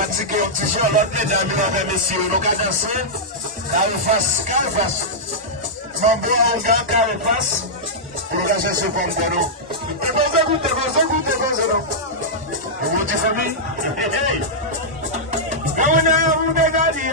pratiquer un petit jeu, l'autre mesdames et messieurs, nous allons danser, Cariface. Mon beau gars, Cariface, pour nous danser ce pomme de nous. Écoutez, non. Vous dites famille? Vous dégagez,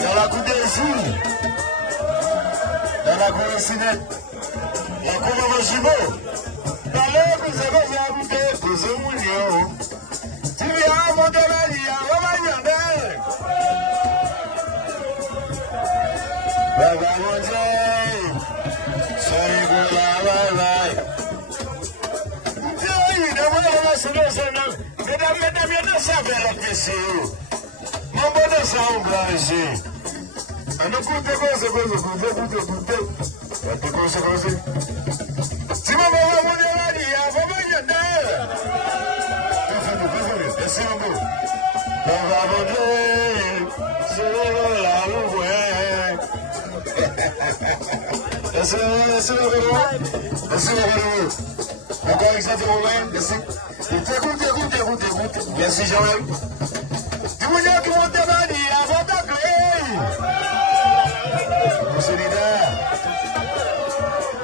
dans la cour des îles, dans la cour des cinettes, la cour de Jibo, dans l'air que vous avez habité, vous avez moulé. Tu viens monter la vie, on va y aller. Baba Monte, soyez vous là, bye. Mesdames, ça fait la question. Mon bonheur, ça a engagé. On écoute si mon bonheur, mon Dieu, l'a dit, faut me gêner. Merci, mon beau. On va manger sur la roue. Merci, mon beau. Encore exactement, merci. Écoute. Merci, Joël. Dis-moi qui monte la vie avant d'accueillir. Monsieur Lida.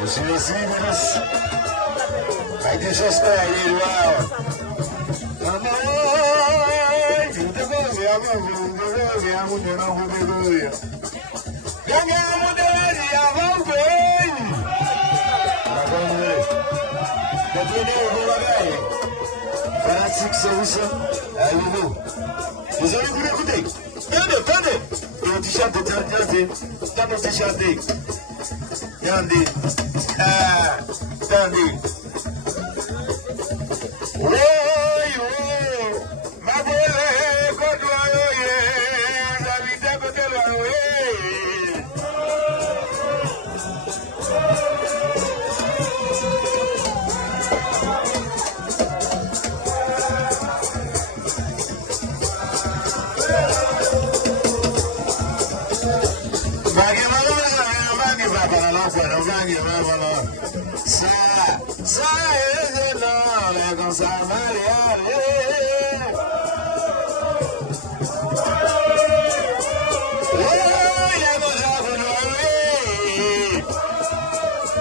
Monsieur Messi, ministre. Avec des choses à aller voir. Je te pose, Fanatique service, allez-vous. Vous allez vous écouter. Attendez. Et on t-shirt de Tandé. Attendez. Oui. Ma belle, côté j'habite à côté de Ça est non, la conservatoire.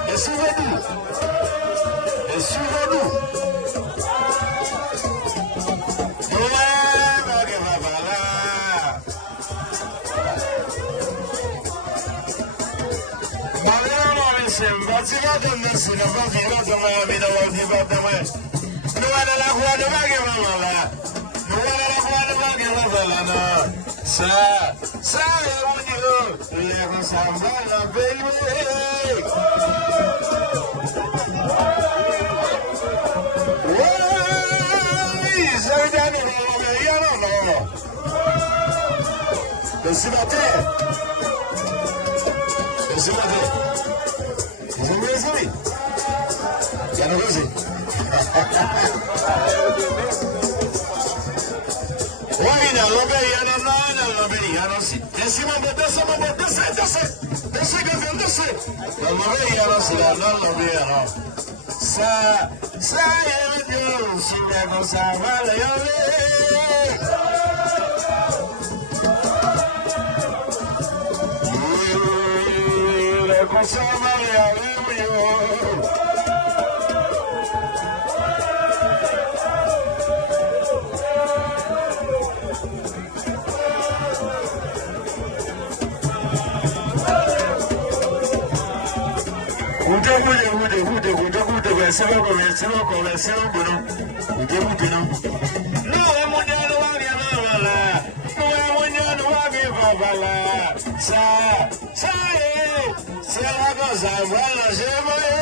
Et suivez-nous. Si va donner si la femme qui va dans la vie de votre département, nous allons la voix de Maguette là. Nous allons la voix de Maguette là. Ça est mon Dieu. Les conservateurs la paix. Oui, ça veut dire que non. Le cimetière. Vous me les amis. Il y a le rosé. Oui, il y a aussi. Descez, mon beau, descez. Le mauvais, il y a aussi la non-lobée, alors. Ça y est, Dieu, si les conservateurs, les ça y est, c'est la cosa, voilà, j'ai volé.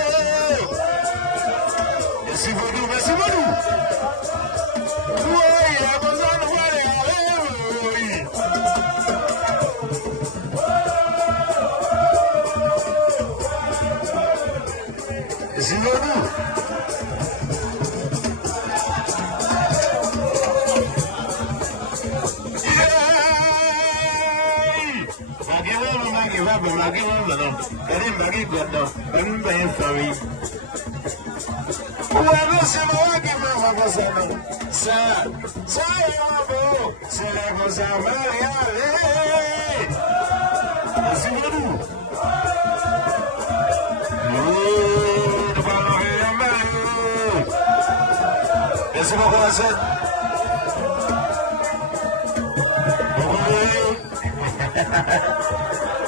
Merci beaucoup. Oui, la cosa, voilà, oui. nous.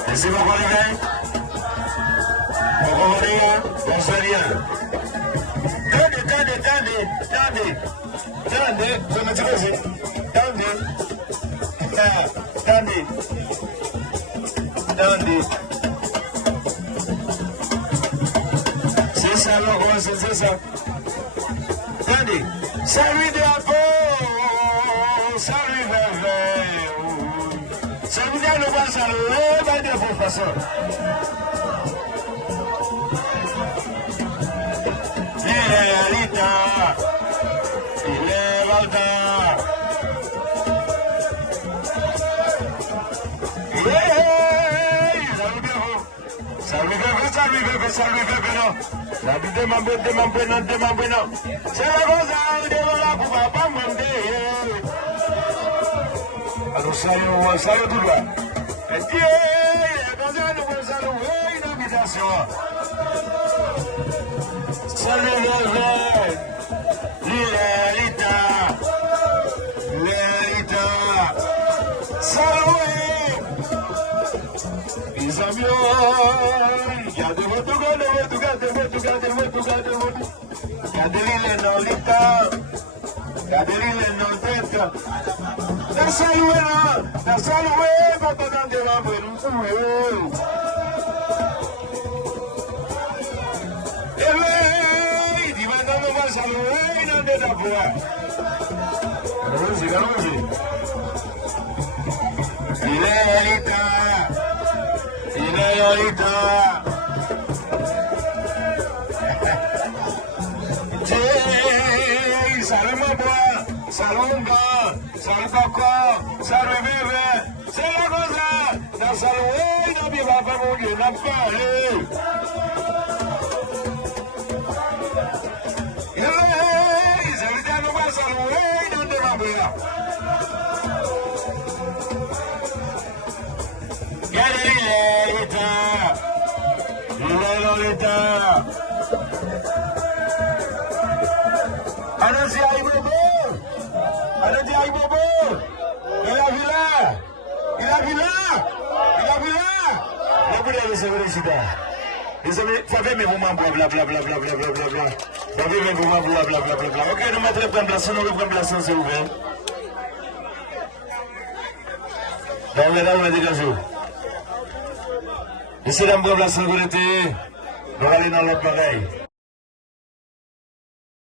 Merci beaucoup les gars. Bonsoir. C'est ça, c'est ça. Attendez. Salut drapeau, salut bébé. Salut dans le bas, salut, de vos façons. Lita, il est Valda. Salut bébé, non. La vie de ma bueno. C'est la cosa de la coupa, pas mandé. Alors, salut tout le monde. Et Dieu, dans un nouveau salut, une invitation. Salut bébé, Lita. Salut, les amis. Gardez-les dans l'état, gardez-les dans tête. La saluer, papa dans des membres, il dit maintenant on va saluer dans des labours. Il est l'état. Salut mon bois, salut gars, salut papa, salut bébé, c'est la cosa, dans salut, n'a pas fait mon Dieu, n'a pas allé. Salut dans le bas, salut, dans des mabouillas. Il est l'état. Allez-y, Aïbobo! Il a vu là! Le boulot de ce félicitaire. Les amis, favez mes moments blablabla. Favez mes moments blablabla. Ok, nous mettons le plan s'il vous plaît. Donc, mesdames, on a dégagé. Ici, dans le plan, vous nous allez dans l'autre pareil.